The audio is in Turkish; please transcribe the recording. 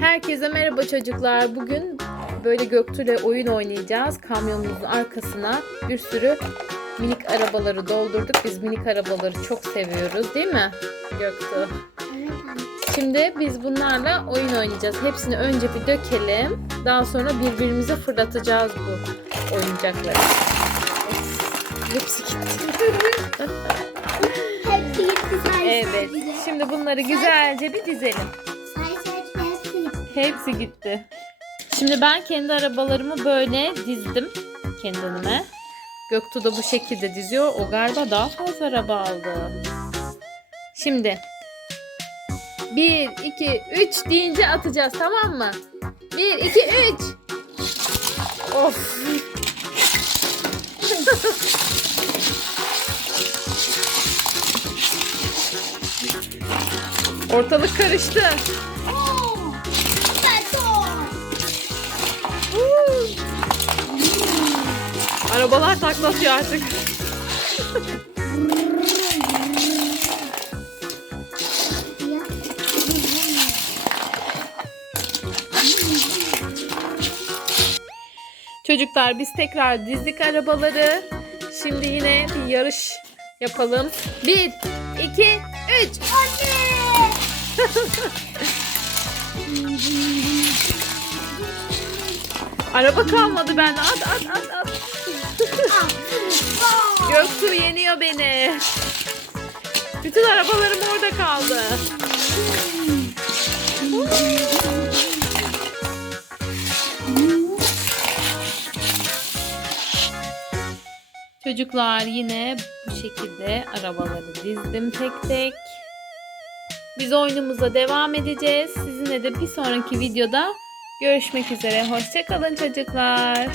Herkese merhaba çocuklar. Bugün böyle Göktuğ'la oyun oynayacağız. Kamyonumuzun arkasına bir sürü minik arabaları doldurduk. Biz minik arabaları çok seviyoruz değil mi anne. Şimdi biz bunlarla oyun oynayacağız. Hepsini önce bir dökelim. Daha sonra birbirimize fırlatacağız bu oyuncakları. Hepsi gitti. Hepsi gitti evet. Şimdi bunları güzelce bir dizelim. Hepsi gitti. Şimdi ben kendi arabalarımı böyle dizdim kendime. Göktuğ da bu şekilde diziyor. O galiba daha fazla araba aldı. Şimdi 1, 2, 3 deyince atacağız tamam mı? 1, 2, 3. Of. Ortalık karıştı. Arabalar taklatıyor artık. Çocuklar biz tekrar dizdik arabaları. Şimdi yine bir yarış yapalım. 1, 2, 3. Anne! Araba kalmadı bende. At. Aa, Göktuğ yeniyor beni. Bütün arabalarım orada kaldı. Çocuklar yine bu şekilde arabaları dizdim tek tek. Biz oyunumuza devam edeceğiz. Sizinle de bir sonraki videoda görüşmek üzere. Hoşçakalın çocuklar.